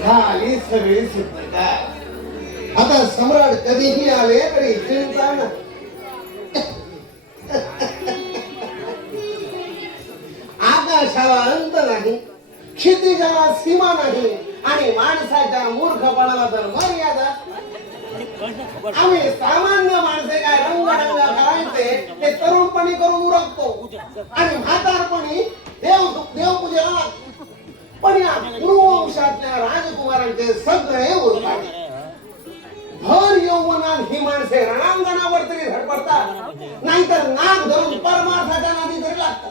झाली सगळी सिद्धता. आता सम्राट कधीही आले तरी चिंता नाही. आकाशाला अंत नाही, क्षितिजाला सीमा नाही आणि माणसाच्या मूर्खपणाला तर मर्यादा. आम्ही सामान्य माणसे काय रंगरंग करायचे ते तरुणपणी करून उरकतो आणि म्हातारपणी देवपूजेला लागतो. पण या कुरुवंशातल्या राजकुमारांचे सगळे उरतात. भर यौवनात ही माणसे रणांगणावर तरी धडपडतात, नाहीतर नाक धरून परमार्थाच्या नादी तरी लागतात.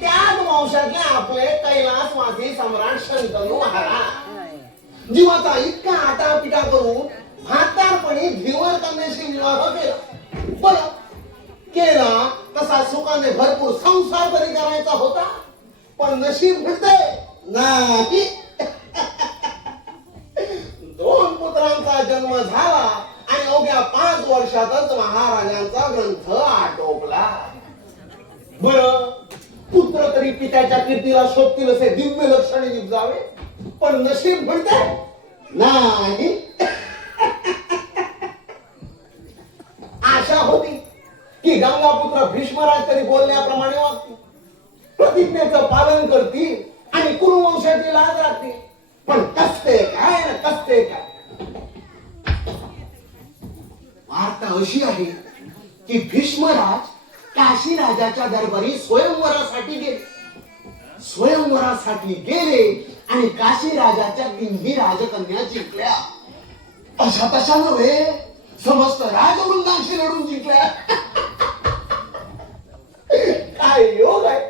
त्याच वंशातले आपले कैलासवासी सम्राट शंतनू महाराज जीवाचा इतका आटापिटा करून म्हातारपणी धीवर कन्याशी विवाह केला. बरं केला तसा सुखाने भरपूर संसार तरी करायचा होता, पण नशीब फिरते नाही. 2 पुत्रांचा जन्म झाला आणि अवघ्या 5 वर्षातच महाराजांचा ग्रंथ आटोपला. बरं पुत्र तरी पित्याच्या कीर्तीला शोभतील असे दिव्य लक्षणे निपजावे, पण नशीब म्हणते नाही. आशा होती की गंगापुत्र भीष्मराज तरी बोलण्याप्रमाणे वागतील, प्रतिज्ञेचं पालन करतील आणि कुरुवंशाची लाज राखतील. पण कसते काय ना कसते काय. वार्ता अशी आहे की भीष्मराज काशी राजाच्या दरबारी स्वयंवरासाठी गेले आणि काशी राजाच्या 3 राजकन्या जिंकल्या. अशा तशा नव्हे, समस्त राजवृंदांशी लढून जिंकल्या. काय योग आहे.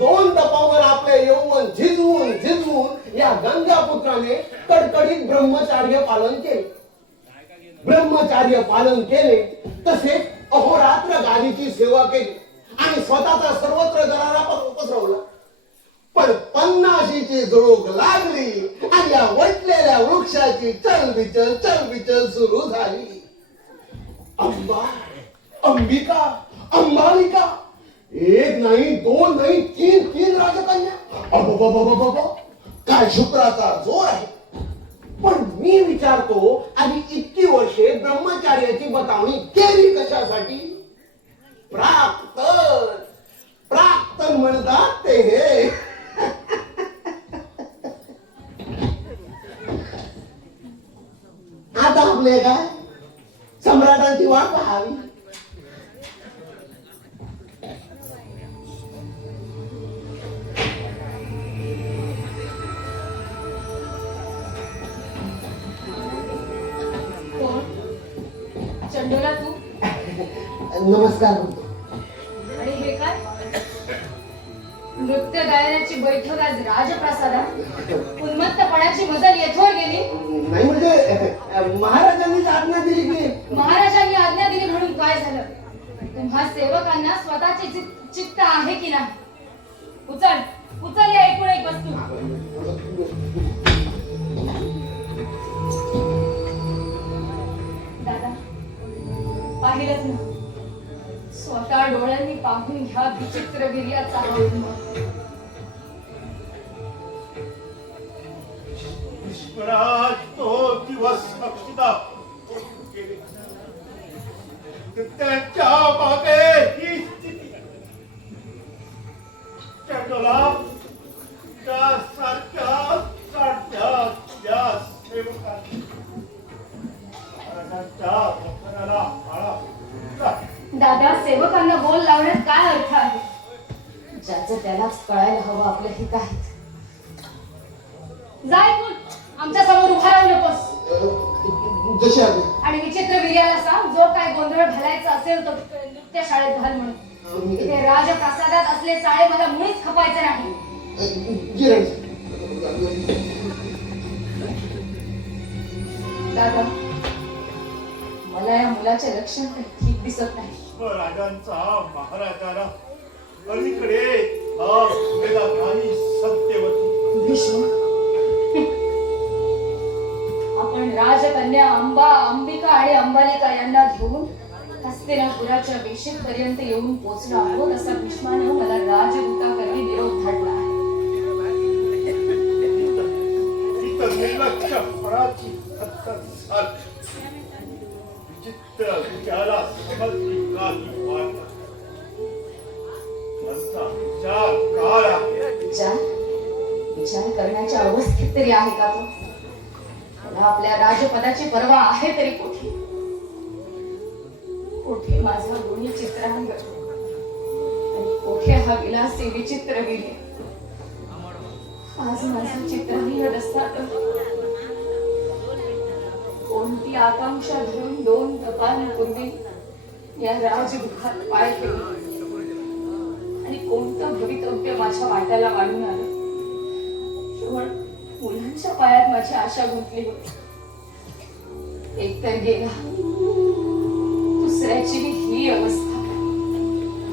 2 तपावर आपले यौवन झिजवून या गंगापुत्राने कडकडीत ब्रह्मचार्य पालन केले तसेच अहोरात्र गादीची सेवा केली आणि स्वतःचा सर्वत्र दरारा पसरवला. पण 50ची जुळूक लागली आणि या वटलेल्या वृक्षाची चलबिचल सुरू झाली. अंबिका, अंबालिका, 1 नाही 2 नाही 3 राजकन्या. काय शुक्राचा जोर आहे. पण मी विचारतो, आधी इतकी वर्षे ब्रह्मचार्याची बतावणी केली कशासाठी? प्राक्तन म्हणतात ते हे. आता आपले काय सम्राटांची वाट पाहावी. चंडोला तू नमस्कार. आणि हे काय नृत्य गायनाची बैठक आज राजप्रासादात? उन्मत्तपणाची मजल येथवर गेली नाही. म्हणजे महाराजांनीच आज्ञा दिली की. महाराजांनी आज्ञा दिली म्हणून काय झालं? तुम्हा सेवकांना स्वतःचे चित्त आहे की नाही? उचल या एकूण एक वस्तू. दादा पाहिलंच ना, स्वतः डोळ्यांनी पाहून ह्या विचित्र वीर्याचा भीष्मराज तो दिवस साक्षीदा त्यांच्या मागे ही स्थिती. चंडोला त्यासारख्या साध्या सेवकांनी महाराजांच्या वचनाला आळा. दादा सेवकांना बोल लावण्यात काय अर्थ आहे? ज्याचं त्यालाच कळायला हवं आपल्या हित आहे. जाय तू आमच्या समोर उभा राहू नकोस. जशी आणि विचित्र वीर्याला सांग, जो काय गोंधळ घालायचा असेल तो नृत्य शाळेत घाल म्हणून. इथे राजप्रासादात असले चाळे मला मुळीच खपायचे नाही. दादा मला या मुलाचे लक्षण काही ठीक दिसत नाही. राजांचा महाराजाला अलीकडे सत्यवती. भीष्म आपण पण राजकन्या अंबा, अंबिका आणि अंबालिका यांना घेऊन हस्तिनापुराच्या वेशीपर्यंत येऊन पोचलो आहोत असा भीष्मानं मला राजदूताकरवी निरोप धाडला आहे. ही तर निर्लक्ष फळाची हत्या झाली. विचित्र विचाराला समजली काही वाट नाही. त्यांचा विचार काय आहे? विचार करण्याच्या अवस्थेत तरी आहे का तो? मला आपल्या राजपदाची पर्वा आहे तरी कुठे? कुठे माझा गुणी चित्रांग आणि कुठे हा विलासी विचित्र विले? आज माझा चित्रहीन रस्ता तर कोणती आकांक्षा धरून 2 तपांपूर्वी या राजगृहात पाय ठेवले आणि कोणतं भवितव्य माझ्या वाट्याला वाढून आलं? केवळ मुलांच्या पायात माझी आशा गुंतली होती. एक तर गेला, दुसऱ्याची ही अवस्था.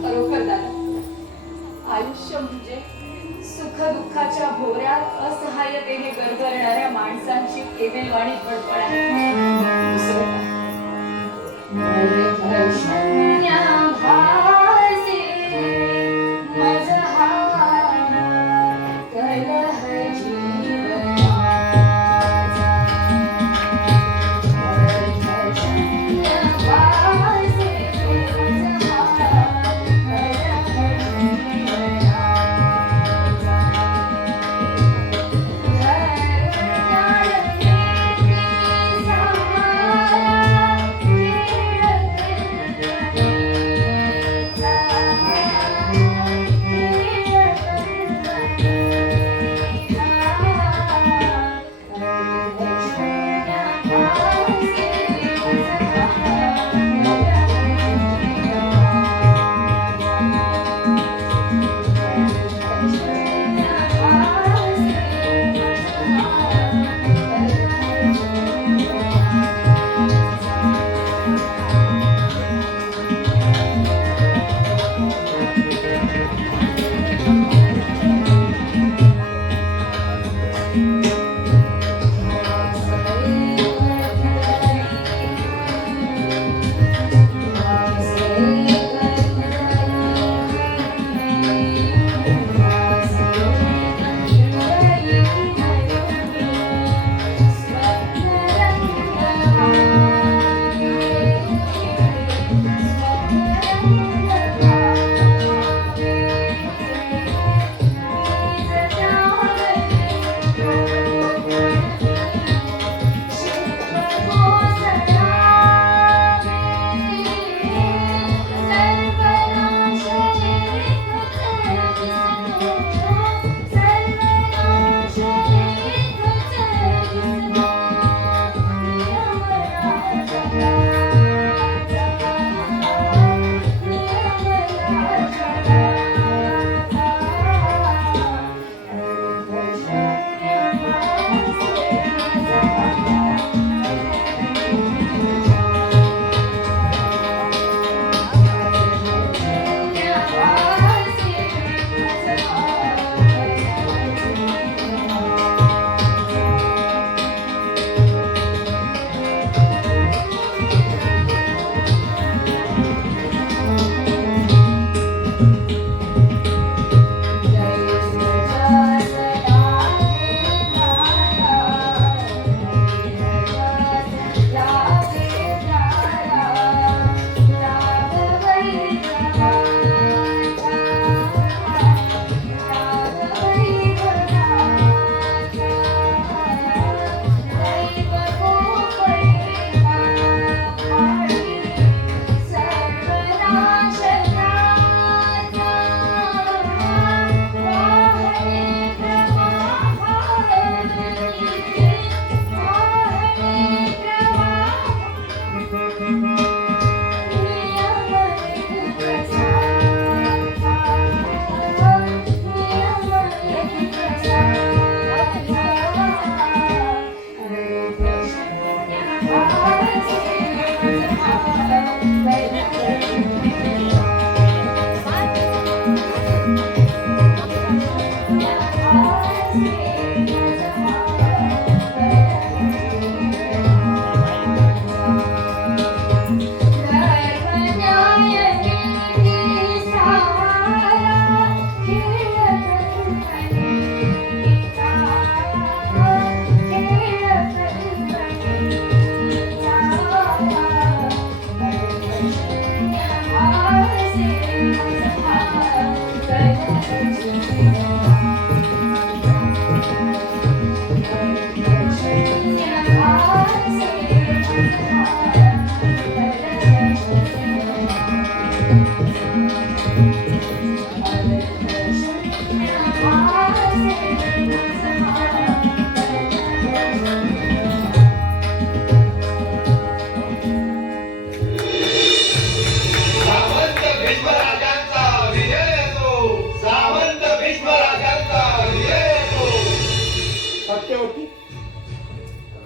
खरोखर दादा, आयुष्य म्हणजे सुख दुःखाच्या भोवऱ्यात असहाय्यतेने गरगरणाऱ्या माणसांची केविलवाणी फडफड आहे. दुसरं काय?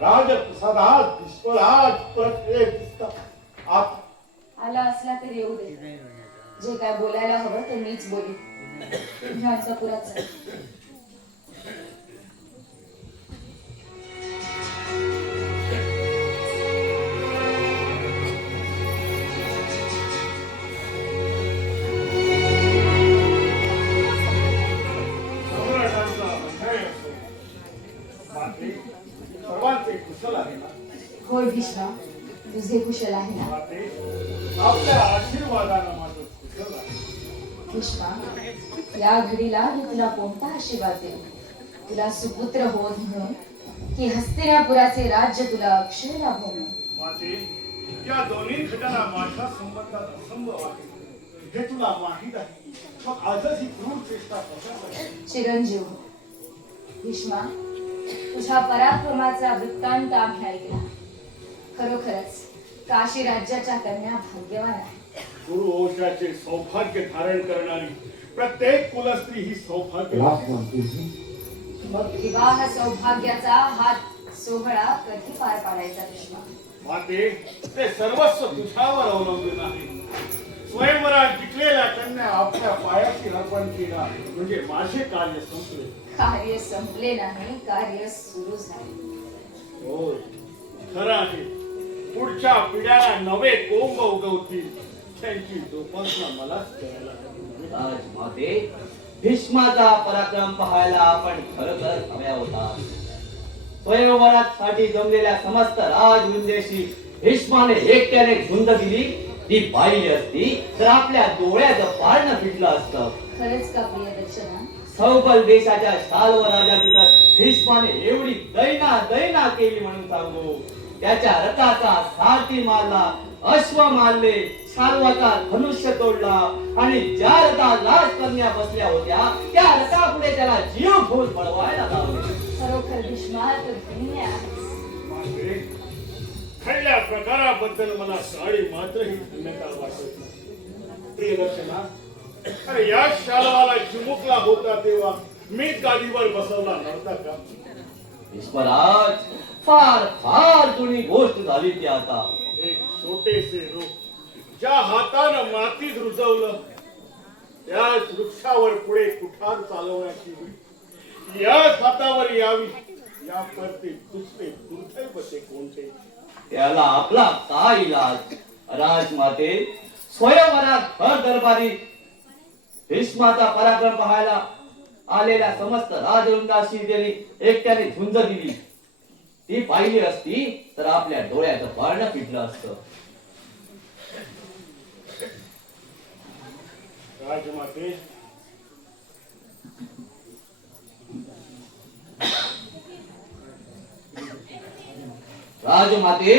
राजप्रसादात विश्वराज परत दिसतात आता आला असला तरी येऊ दे. जे काय बोलायला हवं ते मीच बोली. तुझ्या अंतपुरात जा. सम्राटांचा अभय असो माते सर्वांचे कुशल आहे ना होय भीष्मा, तुझे कुशल आहे ना? माते आपल्या आशीर्वादानं माझं कुशल आहे. भीष्मा, या घडीला मी तुला कोणता आशीर्वाद देऊ? तुला सुपुत्र होत म्हणून की हस्तिनापुराचे राज्य तुला अक्षय लाभो म्हणून? माते या दोन्ही घटना माझ्या संबंधात असंभव आहे हे तुला माहीत आहे. मग आजच ही क्रूर चेष्टा कशासाठी? चिरंजीव भीष्मा, तुझ्या पराक्रमाचा वृत्तांत आम्ही ऐकला. खरोखरच काशी राज्याच्या कन्या भाग्यवान आहे. गुरुवंशाचे सौभाग्य धारण करणारी प्रत्येक कुलस्त्री ही सौभाग्य मग विवाह सौभाग्याचा हा सोहळा कधी पार पाडायचा भीष्मा? माते ते सर्वस्व तुझ्यावर अवलंबून आहे. स्वयंवरात जिंकलेल्या कन्या आपल्या पायाशी अर्पण केला म्हणजे माझे कार्य संपले. कार्य संपले नाही, कार्य सुरू झाले. होय खरं आहे. पुढच्या पिढ्याला नवे कोंब उगवतील त्यांची जोपासना मलाच करायला हवी. राजमाते, भीष्माचा पराक्रम पाहायला आपण खरोखर हव्या होता. स्वयंवरात साठी जमलेल्या समस्त राजवृंदेशी भीष्माने एकट्याने झुंज दिली. ती पाहिली असती तर आपल्या डोळ्याचं पारणं फिटलं असतं. खरंच का प्रियदर्शना? सौबल देशाच्या शाल्व राजाची तर भीष्माने एवढी दैना केली म्हणून सांगू. त्याच्या रथाचा सारथी मारला, अश्व मारले, शाल्वाचा धनुष्य तोडला आणि ज्या रथात राजकन्या बसल्या होत्या त्या रथापुढे त्याला जीव घेऊन पळवायला लावले. खरोखर भीष्मा तू धन्य आहेस. माते घडल्या प्रकाराबद्दल मला साडी मात्रही धन्यता वाटत नाही. प्रियदर्शना, अरे या शालवाला चिमुकला होता तेव्हा मी गादीवर बसवला नव्हता का? भीष्मराज, फार जुनी गोष्ट झाली ती आता. एक छोटेसे रोप ज्या हातानं मातीत रुजवलं त्याच वृक्षावर पुढे कुठार चालवण्याची वेळ याच हातावर यावी या करते दुसरे दुर्दैव ते कोणते? त्याला आपला काय इलाज? राजमाते, स्वयंवरात भर दरबारी भीष्माचा पराक्रम पाहायला आलेल्या समस्त राजवृंदाशी त्यांनी एकट्याने झुंज दिली. ती पाहिली असती तर आपल्या डोळ्याचं पारणं फिटलं असतं. राजमाते, राजमाते,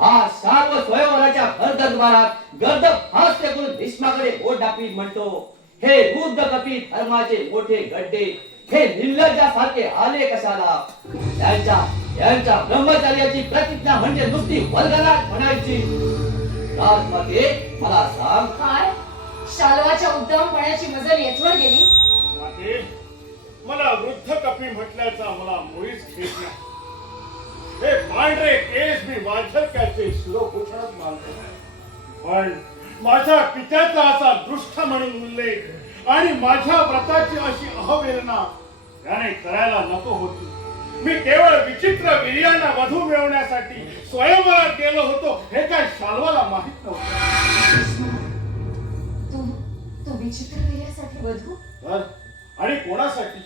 हा सर्व स्वयंवराच्या भर दरबारात गर्द हास्य करून भीष्माकडे बोट दाखवीत म्हणतो, हे बुद्ध कपी धर्माचे मोठे गड्डे, हे निर्लज्जासारखे आले कशाला? यांच्या ब्रह्मचर्याची प्रतिज्ञा म्हणजे नुसती वल्गनाट म्हणायची. राजमाते, मला सांग, काय शालवाच्या उद्दामपणाची मजल येथवर गेली? माते मला वृद्ध कपी म्हटल्याचा मला मुळीच खेद नाही. हे पांढरे केस मी वाझरक्याचे शिरोभूषणच मानतो. पण माझ्या पित्याचा असा दृष्ट म्हणून उल्लेख आणि माझ्या व्रताची अशी अहवेदना त्याने करायला नको होती. मी केवळ विचित्र वीर्यांना वधू मिळवण्यासाठी स्वयंवरात गेलो होतो हे काय शाल्वाला माहित नव्हतं. तू विचित्र वीर्यासाठी वधू? तर आणि कोणासाठी?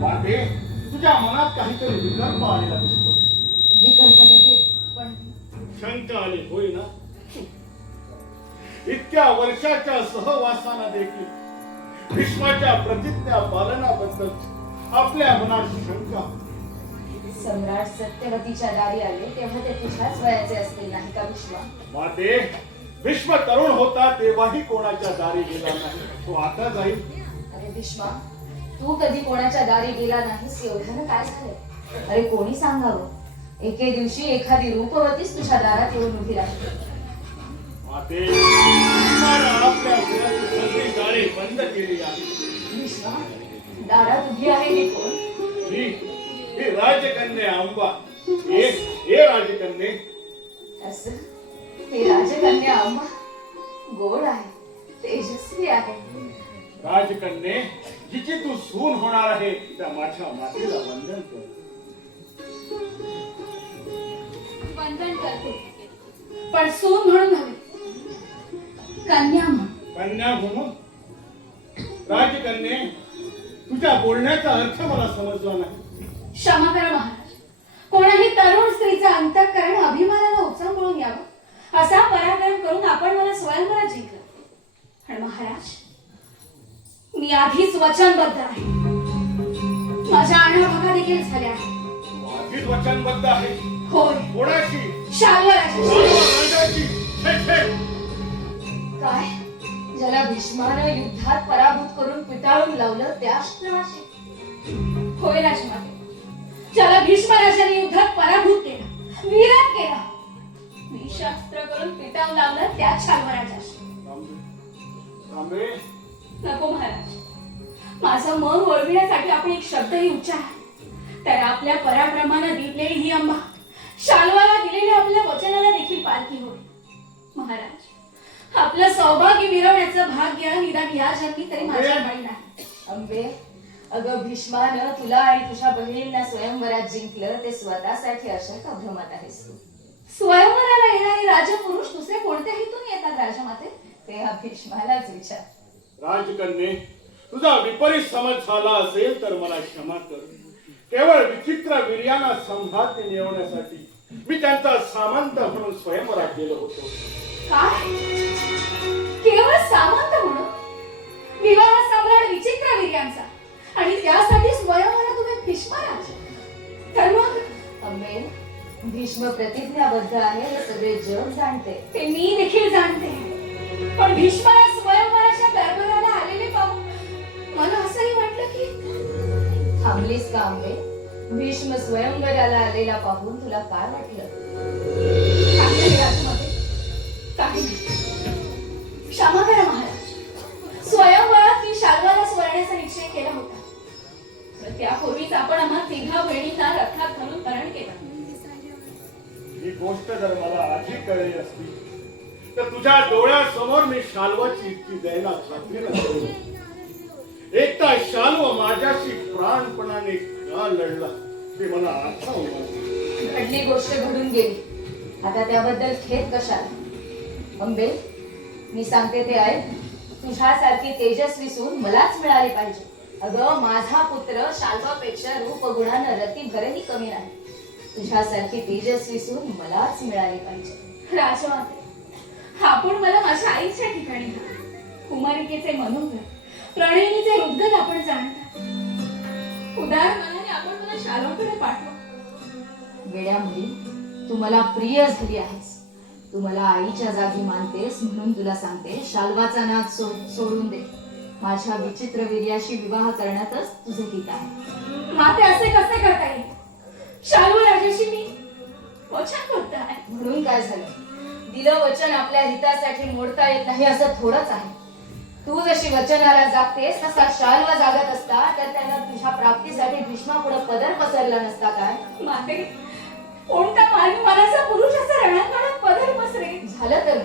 माते तुझ्या मनात काहीतरी विकल्प आलेला दिसतो. विकल्प नव्हे, पण शंका आली होय ना? इतक्या वर्षाच्या सहवासाना देखील भीष्माच्या प्रतिज्ञा पालनाबद्दल आपल्या मनात शंका. सम्राट सत्यवतीच्या दारी आले तेव्हा ते तुझ्याच वयाचे असतील नाही का भीष्मा? माते भीष्म तरुण होता तेव्हाही कोणाच्या दारी गेला नाही. तो आता जाईल. अरे भीष्मा, तू कधी कोणाच्या दारी गेला नाहीस एवढ्यानं काय झालंय? अरे कोणी सांगावं, एके दिवशी एखादी रूपवतीच तुझ्या दारात येऊन उभी राहिली. माते भीष्मानं आपल्या घराची सगळी दारे बंद केली आहे. भीष्मा, दारात उभी आहे ही कोण? ही राजकन्या अंबा ये राजकन्ये. असं ही राजकन्या अम्मा गोड आहे, तेजस्वी आहे. राजकन्ये, जिची तू सून होणार आहे त्या माझ्या मातेला वंदन कर. वंदन करते, पण सून म्हणून नव्हे, कन्या म्हणून. कन्या म्हणून? राजकन्ये, तुझ्या बोलण्याचा अर्थ मला समजला नाही. क्षमा करा महाराज, कोणाही तरुण स्त्रीचा अंतःकरण अभिमानानं उचंबळून यावं असा पराक्रम करून आपण मला स्वयंवरात जिंकलं. पण महाराज, मी आधीच वचनबद्ध आहे. माझ्या आणाभागा देखील झाल्या आहेत. तू आधीच वचनबद्ध आहे. होय, कोणाशी? शाल्वराजाशी. राजाची. छे, छे. काय? ज्याला भीष्मानं युद्धात पराभूत करून पिटाळून लावलं त्या शस्त्राशी? होय राजमाते, ज्याला भीष्मराजाने युद्धात पराभूत केलं, वीरत केला, विशास्त्र करून पिटाळून लावलं त्या शाल्वराजाशी. तांबे, नको महाराज, माझं मन वळविण्यासाठी आपण एक शब्दही उच्चारा. तर आपल्या पराक्रमानं दिलेली ही अंबा शाल्वाला दिलेल्या आपल्या वचनाला देखील पालखी होईल. महाराज, आपलं सौभाग्य मिरवण्याचं भाग्य निदान या जन्मी तरी माझ्या बळी नाही. अंबे, अगं भीष्मानं तुला आणि तुझ्या बहिणींना स्वयंवरात जिंकलं ते स्वतःसाठी अशा का भ्रमात आहेस तू? स्वयंवराला येणारे राजपुरुष दुसरे कोणत्या हेतून येतात राजमाते? ते हा भीष्मालाच विचार. राजकन्ये, तुझा विपरीत समज झाला असेल तर मला क्षमा कर. केवळ विचित्र वीर्यांना संभाती मिळवण्यासाठी मी त्यांचा सामंत म्हणून स्वयंवरात गेलो होतो. काय? केवळ सामंत म्हणून? विवाह सम्राट विचित्र वीर्यांचा आणि त्यासाठी स्वयंवरात तुम्ही भीष्मराज? तर मग अंबे, भीष्म प्रतिज्ञाबद्ध आहे हे सगळे जग जाणते. ते मी देखील जाणते. पण भीष्माला स्वयंवराच्या दरबाराला आलेले पाहून मला असंही वाटलं की थांबलीस का अंबे? भीष्म स्वयंवराला आलेला पाहून तुला काय वाटलं? काही क्षमा करा महाराज, स्वयंवरात मी शाल्वाला स्वर्ण्याचा निश्चय केला होता. तर त्यापूर्वीच आपण आम्हा तिघा बहिणींना रथात घालून हरण केलं. ही गोष्ट जर मला आधी कळली असती तर तुझ्या डोळ्यासमोर मी शाल्वाची इतकी द्यायला खात्री नसते. एकटा शाल्व माझ्याशी प्राणपणाने का लढला ते मला आठवलं. घडली गोष्ट घडून गेली, आता त्याबद्दल खेद कशाला? अंबे, मी सांगते ते ऐक. तुझ्यासारखी तेजस्वी सून मलाच मिळाली पाहिजे. अगं, माझा पुत्र शाल्वापेक्षा रूपगुणानं रतीभरही कमी नाही. तुझ्यासारखी तेजस्वी सून मलाच मिळाली पाहिजे. राजमाते, आपण मला माझ्या आईच्या ठिकाणी घ्या. कुमारिकेचे मनोगत, प्रणयनीचे हृदगत आपण जाणता. उदार मनाने आपण मला शाल्वाकडे पाठवा. वेड्या मुली, तू मला प्रिय झाली आहेस. तू मला आईच्या जागी मानतेस म्हणून तुला सांगते, शाल्वाचा नाद सोडून दे. माझ्या विचित्र वीर्याशी विवाह करण्यातच तुझे हित आहे. माते, असे कसे करता येईल? शाल्व राजाशी मी वचनबद्ध आहे. म्हणून काय झालं? दिलं वचन आपल्या हितासाठी मोडता येत नाही असं थोडंच आहे. तू जशी वचनाला जागतेस तसा शाल्व जागत असता तर त्याला तुझ्या प्राप्तीसाठी भीष्मापुढे पदर पसरला नसता काय? माते, कोणता मानवाचा पुरुष असं रणांगणात पदर पसरे? झालं तर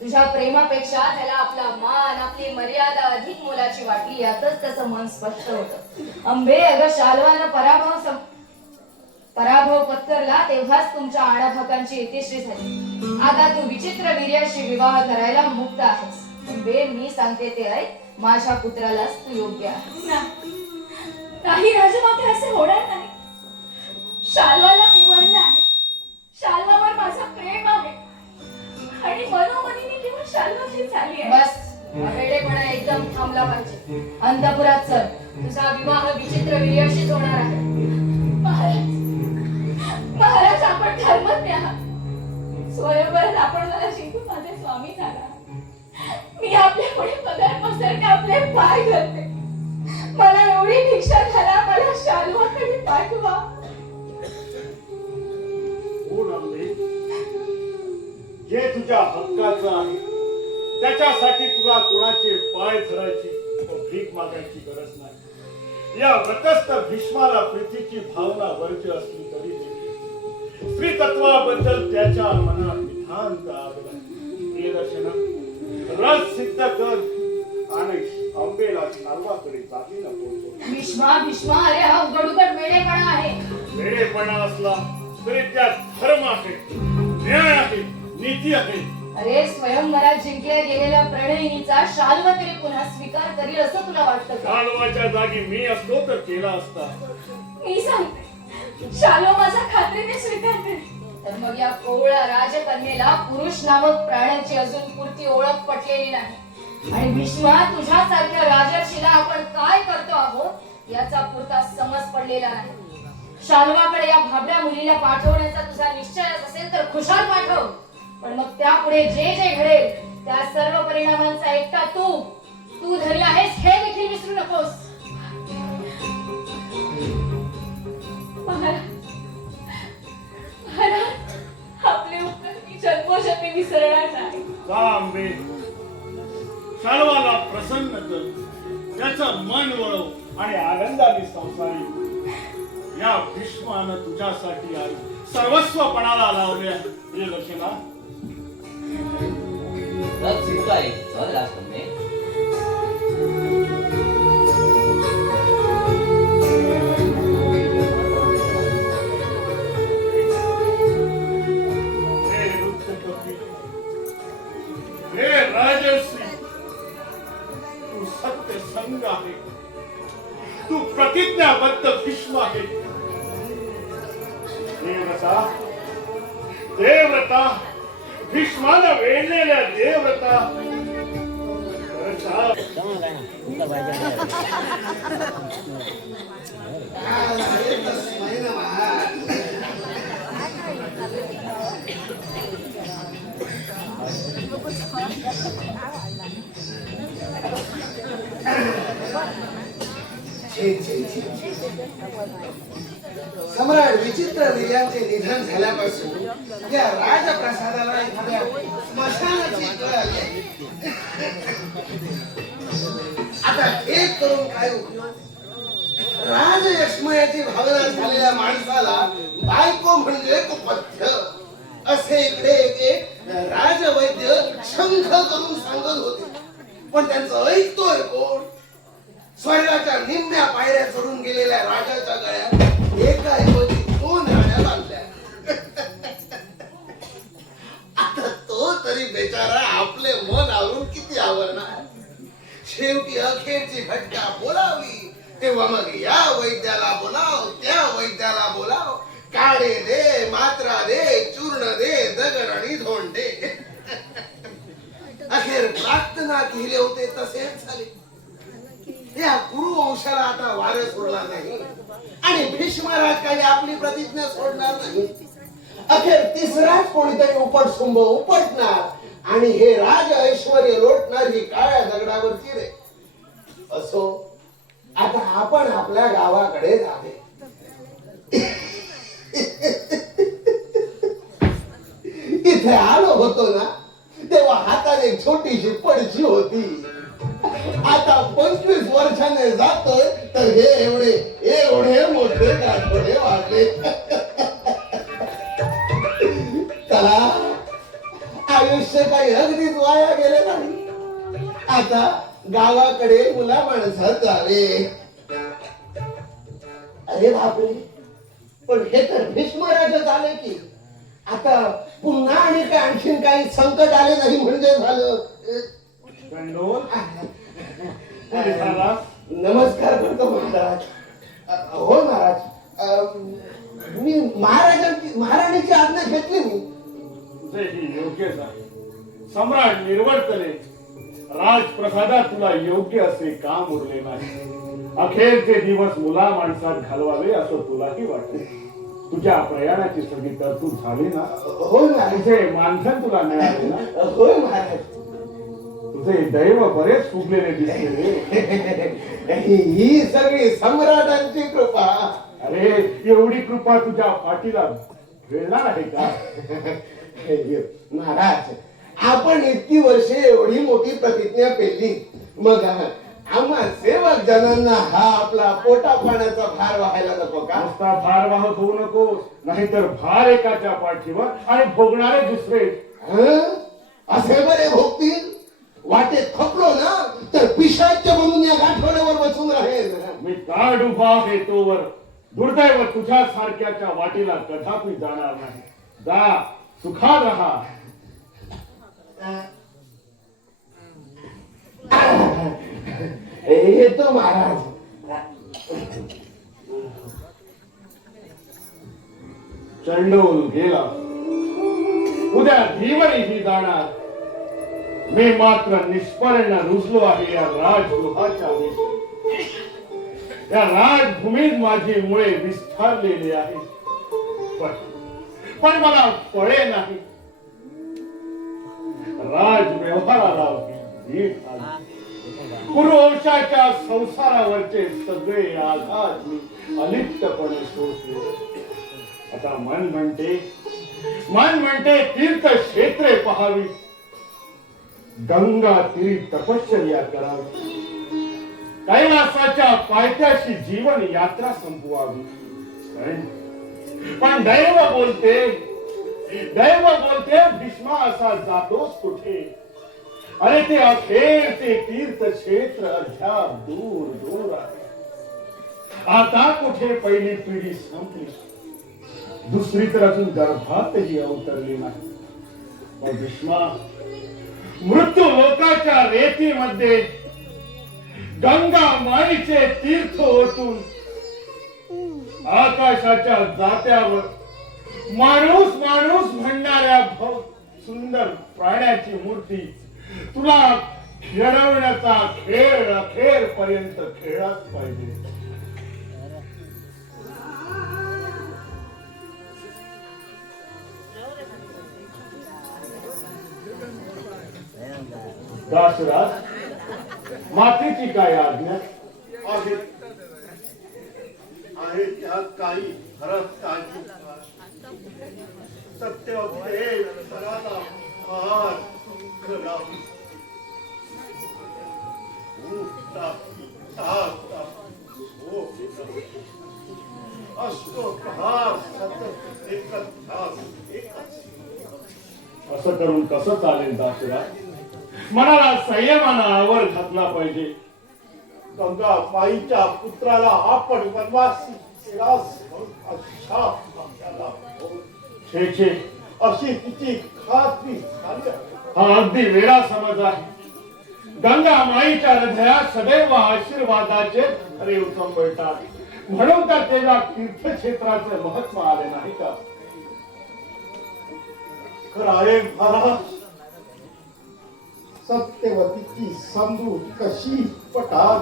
तुझ्या प्रेमापेक्षा त्याला आपला मान, आपली मर्यादा अधिक मोलाची वाटली. यातच त्याचं मन स्पष्ट होतं. अंबे, अगं शाल्वानं पराभव पत्करला तेव्हाच तुमच्या आणाभाकांची इतिश्री झाली. आता तू विचित्र वीर्याशी विवाह करायला मुक्त आहेस. अंबे, मी सांगते ते ऐक. माझ्या पुत्रालाच तू योग्य आहेस. काही राजमाते असे होणार नाही. शाल्वाला पिवळलं आहे. शाल्वावर माझं प्रेम आहे आणि मनोमनी मी केवळ शाल्वाची झाली आहे. बस, वेडेपणा एकदम थांबला पाहिजे. अंतपुरात चल, तुझा विवाह विचित्र वीर्याशीच होणार आहे. महाराज, महाराज, आपण धर्मज्ञ आहात. स्वयंवरात आपण मला जिंकून माझे स्वामी झाला. मी आपल्या पुढे पदर पसरते, आपले पाय धरते. मला एवढी भिक्षा घाला, मला शाल्वाकडे पाठवा. जे तुझ्या हक्काचं आहे त्याच्यासाठी तुला कोणाचे पाय धरायची भीक मागायची गरज नाही. या व्रतस्थ भीष्माला प्रीतीची भावना वर्ज्य असली तरी स्त्रीतत्वाबद्दल त्याच्या मनात नितांत आदर आहे. प्रियदर्शना, रस सिद्ध कर आणि आंबेला शाल्वाकडे जातीला पोहोचव. भीष्मा, अरे हा उघड वेडेपणा आहे. वेडेपणा असला तरी त्यात धर्म आहे, न्याय आहे, नीती आहे. अरे स्वयंवरात जिंकल्या गेलेल्या प्रणयिनीचा शाल्व तरी पुन्हा स्वीकार करील असं तुला वाटतं का? शाल्वाच्या जागी मी असतो तर केला असता. मी सांगते, शाल्व माझा खात्रीने स्वीकार करेल. तर मग या कोवळ्या राजकन्येला पुरुष नामक प्राण्याची अजून पुरती ओळख पटलेली नाही. आणि भीष्मा, तुझ्यासारख्या राजर्षीला आपण काय करतो आहोत याचा पुरता समज पडलेला नाही. शाल्वाकडे या भाबड्या मुलीला पाठवण्याचा तुझा निश्चय असेल तर खुशाल पाठव. पण मग त्यापुढे जे जे घडेल त्या सर्व परिणामांचा एकटा तू धरी आहेस हे देखील विसरू नकोस. महाराज, आपले उपकार मी जन्मोजन्मी विसरणार नाही. का आंबे, शाल्वाला प्रसन्न कर, त्याचं मन वळव आणि आनंदाने संसारी. या भीष्मानं तुझ्यासाठी आई सर्वस्वपणाला लावल्या. प्रियदर्शना, रथ सिद्ध आहे चल राजकन्ये. हे वृद्धकपी, हे राजर्षी, तू सत्य संग आहे, तू प्रतिज्ञाबद्ध भीष्म आहे. देवव्रता, भीष्माला वेढलेल्या देवव्रता. सम्राट विचित्रवीर्यांचे निधन झाल्यापासून या राजप्रसादाला एखाद्या स्मशानाची कळ आली आहे. आता एक करून काय उपयोग? राजयशमयाची भावना झालेल्या माणसाला बायको म्हणजे कुपथ्य असे इकडे एक राजवैद्य शंख करून सांगत होते. पण त्यांचं ऐकतोय कोण? स्वर्गाच्या निम्म्या पायऱ्या चढून गेलेल्या राजाच्या गळ्यात एकाऐवजी 2 राण्या बांधल्या. आता तो तरी बेचारा आपले मन आवरून किती आवरणार? शेवटी अखेरची घटना बोलावली तेव्हा मग या वैद्याला बोलाव, त्या वैद्याला बोलाव, काढे दे, मात्रा दे, चूर्ण दे, दगड आणि धोंड दे. अखेर प्रार्थना केले होते तसेच झाले. या कुरुवंशाला आता वारस उरला नाही आणि भीष्मराज काही आपली प्रतिज्ञा सोडणार नाही. अखेर तिसराच कोणीतरी उपटसुंभ उपटणार आणि हे राज ऐश्वर्य लोटणार ही काळ्या दगडावरची रे. असो, आता आपण आपल्या गावाकडे जावे. इथे आलो होतो ना तेव्हा हातात एक छोटीशी पडशी होती. आता 25 वर्षाने जातोय तर हे एवढे मोठे गाठोडे वाढले. चला, आयुष्य काही अगदीच वाया गेले नाही. आता गावाकडे मुला माणसात जावे. अरे बापरे, पण हे तर भीष्मराज झाले की. आता पुन्हा आणि आणखीन काही संकट आले नाही म्हणजे झालं. नमस्कार करतो महाराज. हो महाराज, मी महाराणीची आज्ञा घेतली मी. तुझे ही योग्यच आहे. सम्राट निर्वर्तले राजप्रसादात तुला योग्य असे काम उरले नाही. अखेरचे दिवस मुला माणसात घालवावे असं तुलाही वाटते. तुझ्या प्रयाणाची सगळी तरतूद झाली ना? हो महाराज. तुझे मानधन तुला मिळाले ना? होय महाराज. तुझे दैव बरेच फुगलेले दिसते. ही सगळी सम्राटांची कृपा. अरे, एवढी कृपा तुझ्या पाठीला मिळणार आहे का? महाराज, आपण इतकी वर्षे एवढी मोठी प्रतिज्ञा पेलली, मग आम्हा सेवक जनांना हा आपला पोटा पाण्याचा भार व्हायला नको का? नुसता भारवाहक होऊ नको, नाहीतर भार एकाच्या पाठीवर आणि भोगणारे दुसरे. हं? असे बरे भोगतील? वाटेत खपलो ना तर पिशाच्य म्हणून या गाठोड्यावर बसून राहील. मी गाढ उभा आहे तोवर दुर्दैव तुझ्या सारख्याच्या वाटेला कदापि जाणार नाही. जा, सुखात राहा. येतो महाराज. चंडोल गेला, उद्या धीवरीही जाणार. मी मात्र निष्पर्ण रुजलो आहे या राजगृहाच्या वेशी. या राजभूमीत माझी मुळे विस्तारलेली आहे, पण मला फळे नाही. राजव्यवहाराला वीट आली. कुरुवंशाच्या संसारावरचे सगळे आघात मी अलिप्तपणे सोडले. आता मन म्हणते तीर्थक्षेत्रे पहावी, गंगा तीरी तपश्चर्या करावी, कैलासाच्या पायथ्याशी जीवन यात्रा संपवावी. पण दैव बोलते भीष्मा असा जातोस कुठे? अरे ते अखेरचे तीर्थक्षेत्र अद्याप दूर दूर आहे. आता कुठे पहिली पिढी संपली, दुसरी तर अजून गर्भातही अवतरली नाही. पण भीष्मा, मृत्यू लोकाच्या रेतीमध्ये गंगा माईचे तीर्थ ओतून आकाशाच्या जात्यावर माणूस म्हणणाऱ्या सुंदर प्राण्याची मूर्ती तुला खेळवण्याचा खेळ अखेरपर्यंत खेळाच पाहिजे. दासराज, मातेची काय आज्ञा आहे? त्या काही खरंच काळजी. सत्य होते सराला फार खराब. असतो फार सतत एकच ध्यास, एकच. असं करून कसं चालेल दासराज? मनाला संयमानं आवर घातला पाहिजे. गंगा माईच्या पुत्राला आपण वनवासी केलास म्हणून अशाप आपल्याला छे छे, अशी तिची खात्री झाली. हा अगदी वेळा समज आहे. गंगा माईच्या हृदयात सदैव आशीर्वादाचे खरे उचंबळतात, म्हणून तर त्याला तीर्थक्षेत्राचे महत्व आले नाही का? खरं आहे महाराज, सत्यवतीची समजूत कशी पटाल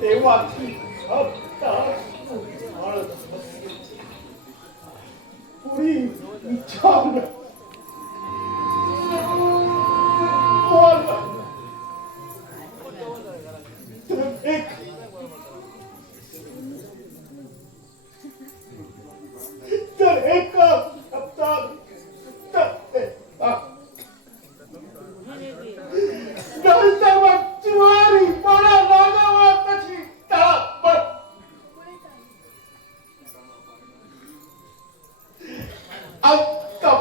तेव्हाची पुरी इच्छा एक शब्दात चिवारी पडा लागावा कशी आत्ता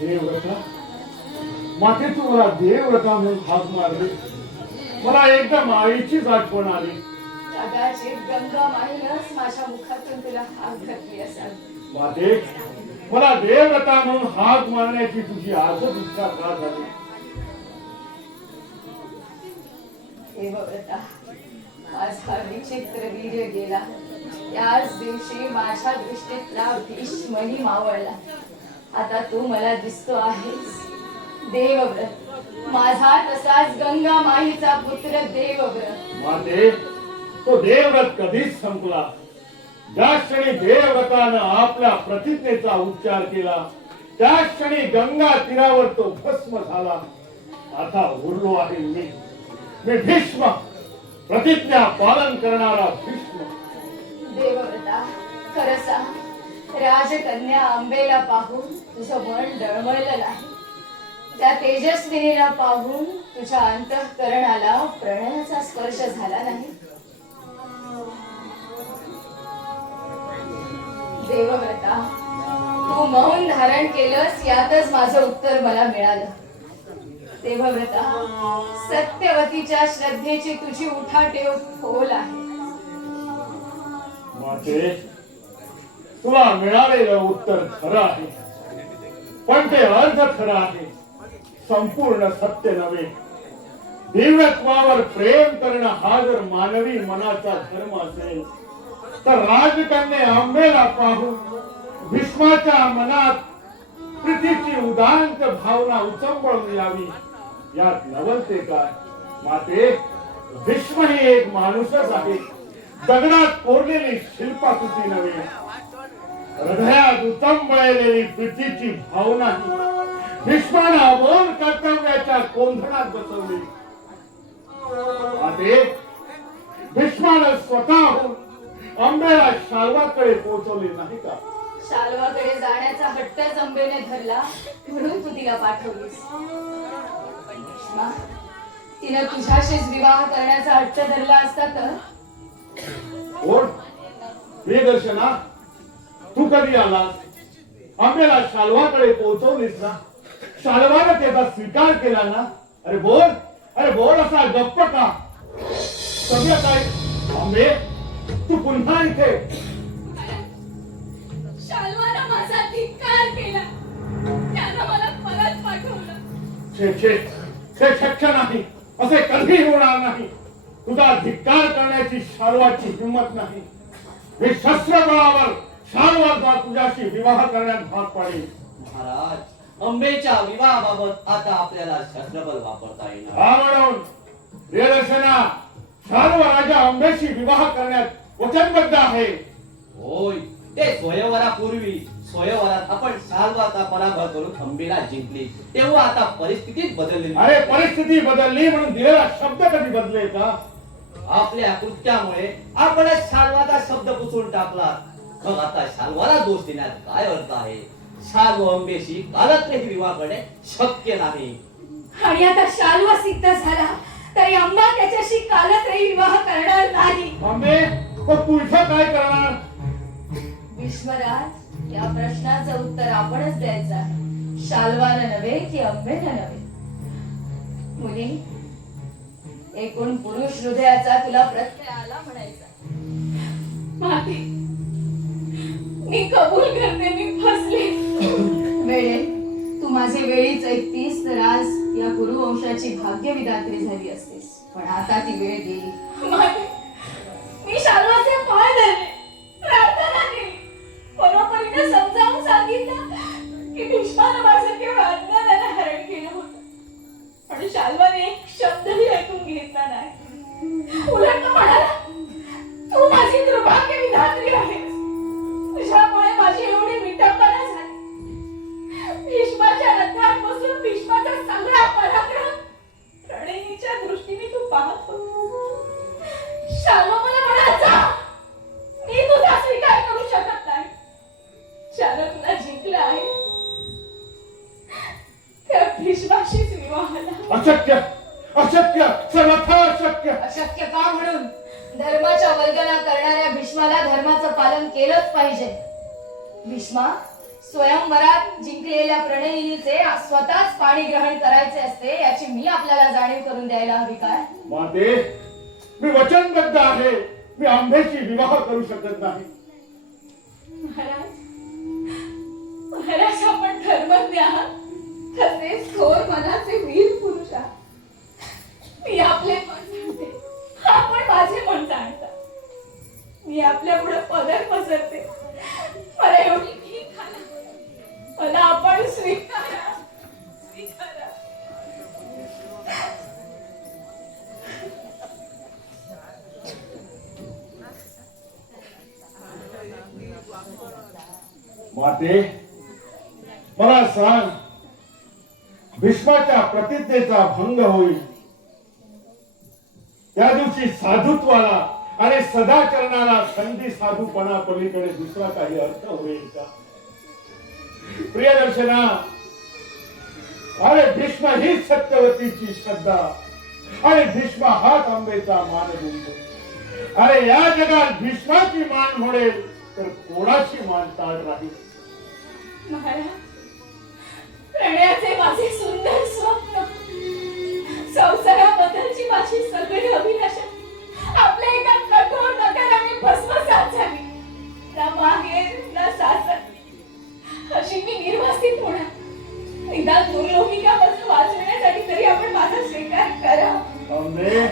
देवव्रता, माते तू मला देवव्रता म्हणून हाक मारली, मला एकदम आईचीच आठवण आली. कदाचित गंगा माईनच माझ्या मुखातून तुला हाक घातली असावी. माते, मला देवव्रता म्हणून हाक मारण्याची तुझी आजच इच्छा का झाली? देवव्रता, माझा विचित्र वीर्य गेला. त्याच दिवशी माझ्या दृष्टीतला भीष्मही मावळला. आता तू मला दिसतो आहेस देवव्रत, माझा तसाच गंगा माईचा पुत्र देवव्रत. माते, तो देवव्रत कधीच संपला. ज्या क्षणी देवव्रतानं आपल्या प्रतिज्ञेचा उच्चार केला, त्या क्षणी गंगा तीरावर तो भस्म झाला. आता उरलो आहे मी भीष्म, प्रतिज्ञा पालन करणारा भीष्म. देवव्रता, खरं सांग, राजकन्या अंबेला पाहून तुझं मन डळमळलं नाही? त्या तेजस्विनीला पाहून तुझ्या अंतःकरणाला प्रणयाचा स्पर्श झाला नाही? देवव्रता, तू मौन धारण केलंस यातच माझं उत्तर मला मिळालं. देवव्रता, सत्यवतीच्या श्रद्धेची तुझी उठाठेव खोल आहे. माते, तुला मिळालेलं उत्तर खरं आहे, पण ते अर्ध खरं आहे, संपूर्ण सत्य नव्हे. दिव्यत्वावर प्रेम करणं हा जर मानवी मनाचा धर्म असेल, तर राजकन्या अंबेला पाहून भीष्माच्या मनात प्रीतीची उदांत भावना उचंबळून यावी, यात नवलते काय? माते, भीष्म ही एक माणूसच आहे, दगडात कोरलेली शिल्पाकृती नव्हे. हृदयात उचंबळलेली प्रीतीची भावना ही भीष्मानं अमोल कर्तव्याच्या कोंढणात बसवली. माते, भीष्मानं स्वतःहून अंबेला शाल्वाकडे पोहोचवले नाही का? शाल्वाकडे जाण्याचा हट्ट अंबेने धरला म्हणून तू तिला पाठवलीस. पण भीष्मा, तिनं तुझ्याशीच विवाह करण्याचा हट्ट धरला असता तर? कोण? प्रियदर्शना, तू कधी आलास? अंबेला शाल्वाकडे पोहोचवलीस ना? शाल्वानं त्याचा स्वीकार केला ना? अरे बोल असा गप्प का? सगळं काय? अंबे, तू पुन्हा इथे? शाल्वानं माझा धिक्कार केला, त्यानं मला परत पाठवलं. हे शक्य नाही, असे कधी होणार नाही. तुझा धिक्कार करण्याची शाल्वाची हिंमत नाही. हे शस्त्रबळावर शाल्वाचा तुझ्याशी विवाह करण्यात भाग पाडेल. महाराज, अंबेच्या विवाहाबाबत आता आपल्याला शस्त्रबल वापरता येणार. हा म्हणून प्रियदर्शना, शाल्व राजा अंबेशी विवाह करण्यात वचनबद्ध आहे. होय, ते स्वयंवरात आपण शाल्वाचा पराभव करून अंबेला जिंकली, तेव्हा आता परिस्थितीत बदलली. अरे, परिस्थिती बदलली म्हणून दिलेला शब्द कधी बदलेल का? आपल्या कृत्यामुळे आपण शाल्वाचा शब्द पुसून टाकला. मग आता शाल्वाला दोष देण्यात काय अर्थ आहे? शाल्व अंबेशी कालत्रही विवाह करणे शक्य नाही. आणि आता शाल्वा सिद्ध झाला तरी अंबा त्याच्याशी कालत्रयी विवाह करणार नाही. अंबे, मग तू इथं काय करणार? विश्वराज, या प्रश्नाचं उत्तर आपणच द्यायचं आहे. शाल्वानं नव्हे की अंबेनं नव्हे. मुली, एकूण पुरुष हृदयाचा तुला प्रत्यय आला म्हणायचा. माते, मी कबूल करते, मी फसले. वेळे, तू माझे वेळीच ऐकतीस तर आज या गुरुवंशाची भाग्यविधात्री झाली असतीस. पण आता ती वेळ गेली. माते, मी शाल्वाचे पाय धरले, प्रार्थना केली, परोपरीने समजावून सांगितलं की भीष्मानं माझं केवळ अज्ञानानं हरण केलं होतं. पण शाल्वाने एक शब्दही ऐकून घेतला नाही. उलट तो म्हणाला, तू माझी दुर्भाग्य विधात्री आहेस, तुझ्यामुळे माझी एवढी विटंबना झाली. भीष्माच्या रथात बसून भीष्माचा सगळा पराक्रम प्रणयीच्या दृष्टीने तू पाहत होता. शाल्व मला म्हणायचा, मी तुझा स्वीकार करू शकत नाही. ज्यानं तुला जिंकलं आहे त्या भीष्माशीच विवाहाला. अशक्य, सर्वथा अशक्य. अशक्य का म्हणून? धर्माच्या वल्गना करणाऱ्या भीष्माला धर्माचं पालन केलंच पाहिजे. भीष्मा, स्वयंवरात जिंकलेल्या प्रणयिनीचे स्वतःच पाणी ग्रहण करायचे असते याची मी आपल्याला जाणीव करून द्यायला हवी काय? माते, मी वचनबद्ध आहे. मी आंबेशी विवाह करू शकत नाही. महाराज, महाराज आपण धर्मज्ञ आहात, तसेच थोर मनाचे वीर पुरुष आहात. मी आपले मन जाणते, आपण माझे मन जाणता. मी आपल्या पुढे पदर पसरते. मला एवढी भीक घाला, मला आपण स्वीकारा, स्वीकारा. माते, मला सांग, भीष्माच्या प्रतिज्ञेचा भंग होईल त्या दिवशी साधुत्वाला आणि सदाचरणाला संधी साधूपणा पलीकडे दुसरा काही अर्थ होईल का? प्रियदर्शना, अरे भीष्म ही सत्यवतीची श्रद्धा आणि भीष्म हाच आंबेचा मानबिंदू. अरे या जगात भीष्माची मान म्हणेल तर कोणाची मान ताळ राहील? महाराज, प्रणयाचे माझे सुंदर स्वप्न, संसाराबद्दलची माझी सगळी अभिलाषा आपल्या एका कठोर नकाराने भस्मसात झाली. ना माहेर ना सासर अशी मी निर्वासित होणार. निदान दुर्लौकिकापासून वाचवण्यासाठी तरी आपण माझा स्वीकार करा. आंबे,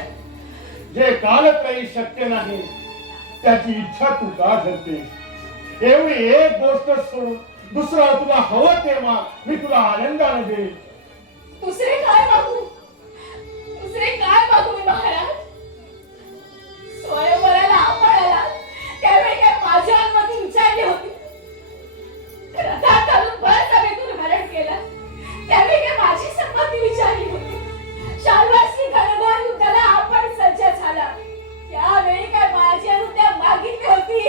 जे कालत्रयी शक्य नाही त्याची इच्छा तू का धरते? एवढी एक गोष्ट सोडून दुसरं तुला हवं तेव्हा मी तुला आनंदाने देईन. दुसरे काय मागू, दुसरे काय मागू मी महाराज? स्वयंवराला आपण आला त्यावेळी काय माझ्या अनुमती विचारली होती? रथात घालून बस सभेतून हरण केला त्यावेळी काय माझी संमती विचारली होती? शाल्वासी घनघोर युद्धाला आपण सज्ज झाला त्यावेळी काय माझी अनुज्ञा मागितली होती?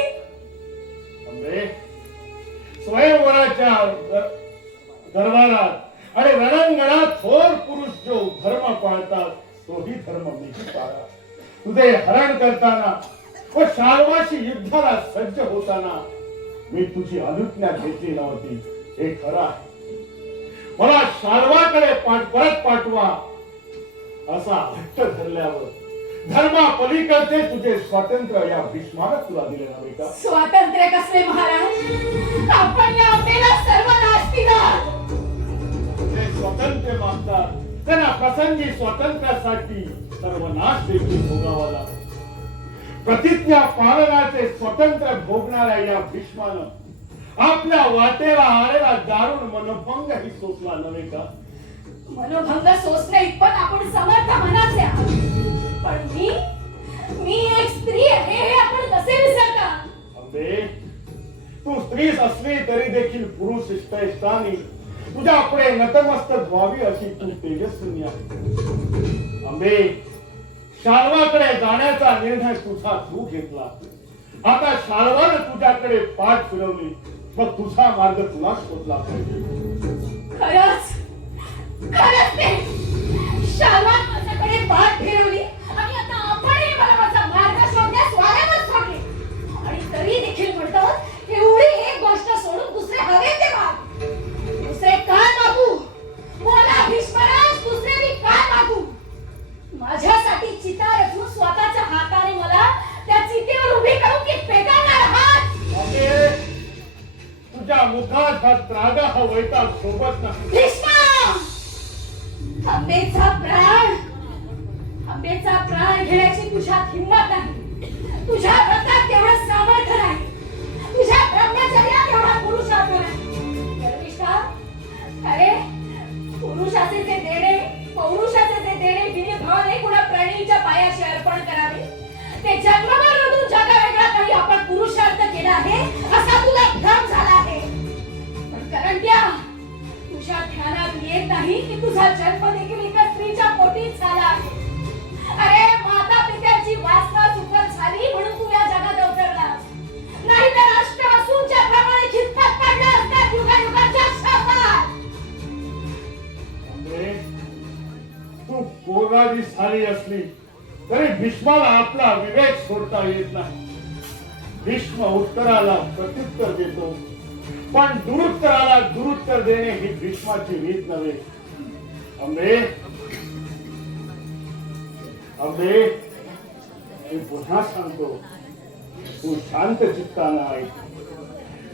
आंबे, स्वयंवराच्या दरबारात आणि रणांगणात थोर पुरुष जो धर्म पाळतात तोही धर्म मीही पाळा. तुझे हरण करताना व शाल्वाशी युद्धाला सज्ज होताना मी तुझी अनुज्ञा घेतली नव्हती हे खरं आहे. मला शाल्वाकडे परत पाठवा असा हट्ट धरल्यावर धर्मा पलीकडचे तुझे स्वातंत्र्य या भीष्माला तुला दिले नव्हे का? स्वातंत्र्य कसले महाराज? आपण या आंबेला सर्व नास्तिक आहात. जे स्वातंत्र्य मागतात त्यांना प्रसंगी स्वातंत्र्यासाठी सर्वनाश देखील भोगावा लागतो. प्रतिज्ञा पालनाचे स्वातंत्र्य भोगणाऱ्या या भीष्मानं आपल्या वाटेला आलेला दारुण मनोभंगही सोसला नव्हे का? मनोभंग सोसणे इतपत आपण समर्थ मनाचे आहात. पण मी एक स्त्री आहे हे आपण कसे विसरता? आंबे, तू स्त्रीच असली तरी देखील पुरुष इष्टाइष्टाने तुझ्या पुढे नतमस्तक व्हावी अशी तू तेजस्विनी आहे. आंबे, शाल्वाकडे जाण्याचा निर्णय तुझा तू घेतला. आता शाल्वानं तुझ्याकडे पाठ फिरवली मग तुझा मार्ग तुला शोधला पाहिजे. खरंच खरंच ते शाल्वान माझ्याकडे पाठ फिरवली आणि आता आपणही मला माझा मार्ग शोधण्यास वाऱ्यावर सोडले. आणि तरी देखील म्हणतात एवढी एक गोष्ट सोडून दुसरे हवे ते माग. दुसरे काय मागू? बोला भीष्मराज, दुसरे मी काय मागू? माझ्यासाठी चिता रचून स्वतःच्या हाताने मला त्या चितेवर उभी करून की पेटवणार आहात? आंबे, तुझ्या मुखात हा त्रागा हा वैताग सोबत नाही. भीष्मा, आंबेचा प्राण घेण्याची तुझ्यात हिंमत नाही. तुझ्या व्रतात तेवढं सामर्थ्य नाही. तुझ्या ब्रह्मचर्यात एवढा पुरुषार्थ नाही. गर्विष्ठा, अरे पुरुषाचे जे देणे, पौरुषाचे जे देणे विनिभावाने कुणा प्राणीच्या पायाशी अर्पण करावे ते जन्मभर रोधून जगा वेगळा काही आपण पुरुषार्थ केला आहे असा तुला भ्रम झाला आहे. पण कारण त्या तुझ्या ध्यानात येत नाही की तुझा जन्म देखील एका स्त्रीच्या पोटीत झाला आहे. अरे माता पित्याची वासना सुकर झाली म्हणून तू या जगात अवतरलास. नाही तर अष्टवसूंच्या प्रमाणे खितपत पडला असता युगायुगाच्या शापात. आंबे, तू कोराडी सारी असली तरी भीष्माला आपला विवेक सोडता येत नाही. भीष्म उत्तराला प्रत्युत्तर देतो पण दुरुत्तराला दुरुत्तर देणे ही भीष्माची रीत नव्हे. अंबे अंबे, मी पुन्हा सांगतो, तू शांत चित्तानं ऐक.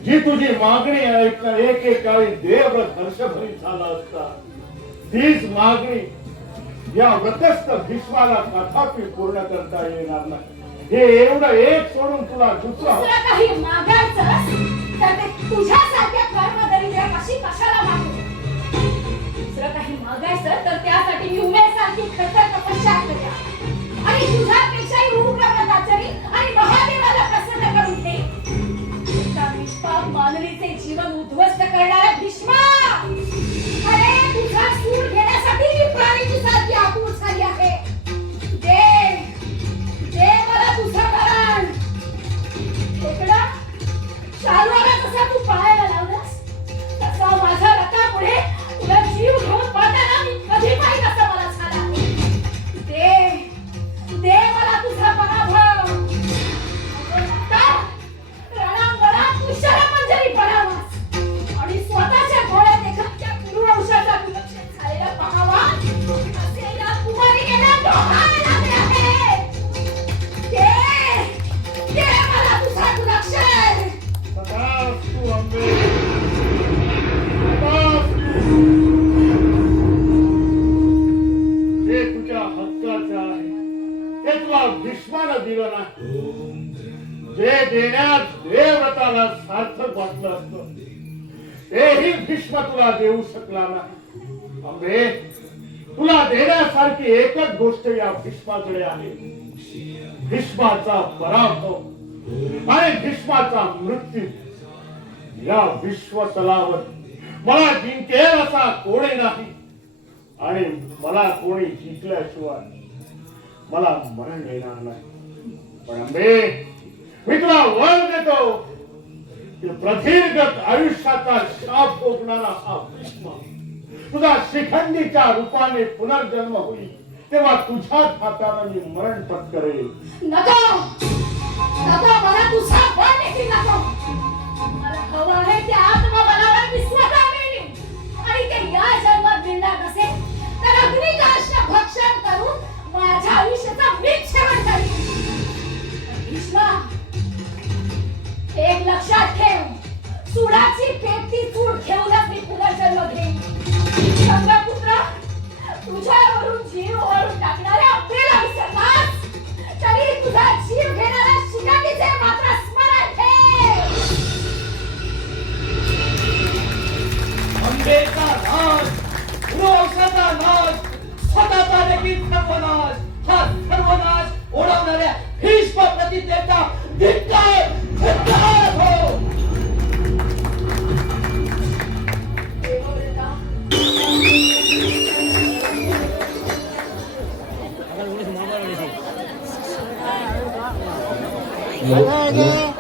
जी तुझी मागणी ऐकणं एकेकाळी देवव्रत हर्षभरीत झाला असता, तीच मागणी या व्रतस्थ भीष्माला कथापि पूर्ण करता येणार नाही. हे एवढं एक सोडून तुला दुसरं काही मागायचं तर ते तुझ्यासारख्या कर्मदरिद्रापाशी कशाला मागू? दुसरं काही मागायचं तर त्यासाठी मी उमेदसारखी खतर तपश्चर्या करूया आणि तुझ्यापेक्षाही उग्र व्रताचरी आणि महादेवाला प्रसन्न करून ठे. एका निष्पाप मानवीचे जीवन उद्ध्वस्त करणारा भीष्मा, अरे तुझा सूड घेण्यासाठी मी प्राणीची सारखी आतुर झाली आहे. दे मला तुझं मरण. इकडं शालवाला कसा तू पळायला लावलास, तसा माझ्या रथापुढे तुला जीव घेऊन पळताना मी कधी पाहिलं असं मला झाला. दे मला तुझा पराभव. रणांगणात तू शरमंजरी पडावास आणि स्वतःच्या डोळ्यात एखाद्या कुरुवंशाचा विलक्षण झालेला पाहावा असे या कुमारिकेला डोहायला लागले आहे. दे मला तुझा दुर्लक्षण. तथास्तु अंबे, तथास्तु. हे तुझ्या हक्काचं आहे, हे तुला भीष्मानं दिलं नाही. जे देण्यात देवव्रताला सार्थक वाटलं असतं तेही भीष्म तुला देऊ शकला नाही. अंबे, तुला देण्यासारखी एकच गोष्ट या भीष्माकडे आहे, भीष्माचा पराभव आणि भीष्माचा मृत्यू. या विश्वतलावर मला जिंकेल असा कोणी नाही आणि मला कोणी जिंकल्याशिवाय मला मरण येणार नाही. पण अंबे, मी तुला वर देतो की प्रदीर्घ आयुष्याचा शाप भोगणारा हा भीष्म तुझा शिखंडीच्या रूपाने पुनर्जन्म होईल तेव्हा तुझ्याच हाताने मी मरण पत्करेल. नको मला तुझा बळ देखील नको. मला हवं आहे त्या आत्मबलावर मी स्वतः मिळेन आणि ते या जन्मात मिळणार नसेल तर अग्निकाष्ठ भक्षण करून माझ्या आयुष्याचा मीच सेवन करीन. भीष्मा, एक लक्षात ठेव, सुडाची पेटती चूड घेऊनच मी पुनर्जन्म घेईन. चंद्रपुत्र, तुझ्यावरून जीव ओढून टाकणाऱ्या आपल्याला विसरलास तरी तुझा जीव घेणारा शिखंडीचे मात्र स्मरण ठेव. अंबेचा नाश, पुरुषाचा नाश, स्वतःचा देखील सर्वनाश, हा सर्वनाश ओढवणाऱ्या भीष्म प्रतिज्ञेचा धिक्कार हो. अरे